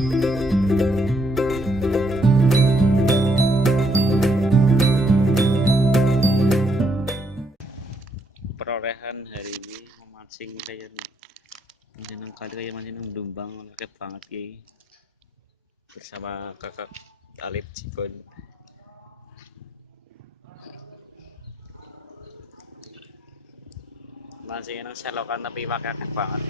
Perolehan hari ini memancing kayak mancing kali kayak mancing Dumbang akeh banget ki bersama kakak Alip Jibon. Mancing nang selokan tapi akeh banget.